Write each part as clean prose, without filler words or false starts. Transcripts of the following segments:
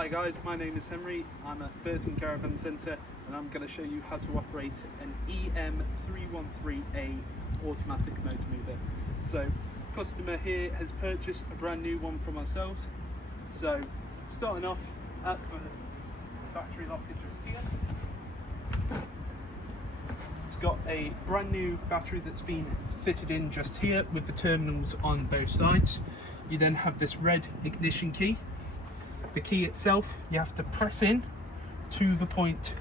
Hi guys, my name is Henry. I'm at Burton Caravan Centre and I'm going to show you how to operate an EM313A automatic motor mover. So, customer here has purchased a brand new one from ourselves. So, starting off at the battery locker just here. It's got a brand new battery that's been fitted in just here with the terminals on both sides. You then have this red ignition key. The key itself you have to press in to the point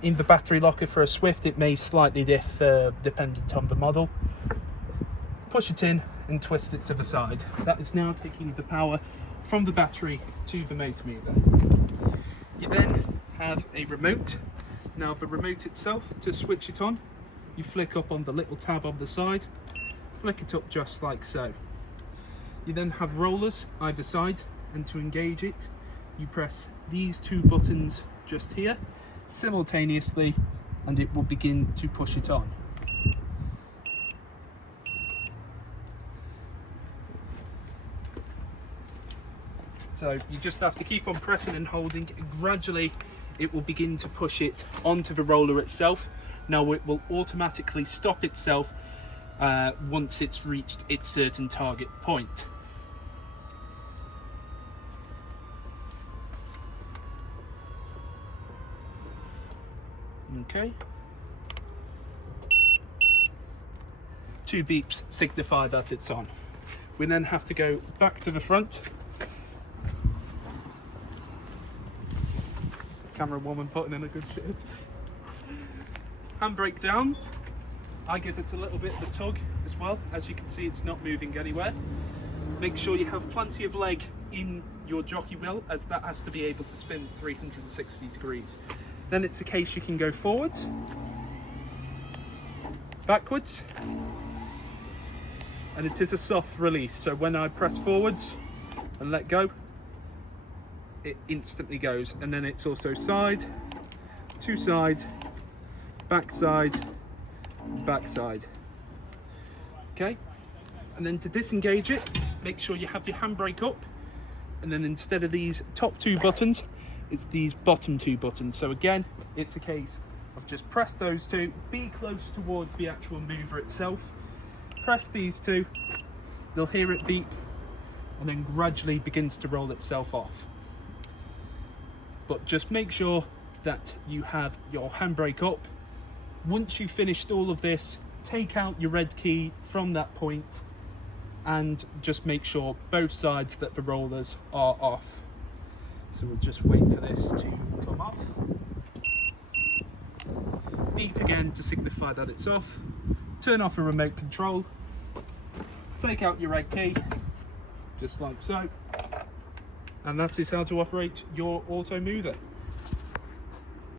in the battery locker. For a Swift it may slightly differ dependent on the model. Push it in and twist it to the side. That is now taking the power from the battery to the motor mover. You then have a remote. Now the remote itself, to switch it on, you flick up on the little tab on the side, flick it up just like so. You then have rollers either side, and to engage it you press these two buttons just here simultaneously and it will begin to push it on. So you just have to keep on pressing and holding, and gradually it will begin to push it onto the roller itself. Now it will automatically stop itself once it's reached its certain target point. Okay. 2 beeps signify that it's on. We then have to go back to the front. Camera woman putting in a good shit. Handbrake down. I give it a little bit of a tug as well. As you can see, it's not moving anywhere. Make sure you have plenty of leg in your jockey wheel, as that has to be able to spin 360 degrees. Then it's a case you can go forwards, backwards, and it is a soft release. So when I press forwards and let go, it instantly goes. And then it's also side, to side, backside, backside. Okay, and then to disengage it, make sure you have your handbrake up, and then instead of these top 2 buttons, it's these bottom 2 buttons. So again, it's a case of just press those 2, be close towards the actual mover itself, press these 2, you'll hear it beep, and then gradually begins to roll itself off. But just make sure that you have your handbrake up. Once you've finished all of this, take out your red key from that point and just make sure both sides that the rollers are off. So we'll just wait for this to come off. Beep again to signify that it's off. Turn off a remote control. Take out your red key, just like so. And that is how to operate your auto mover.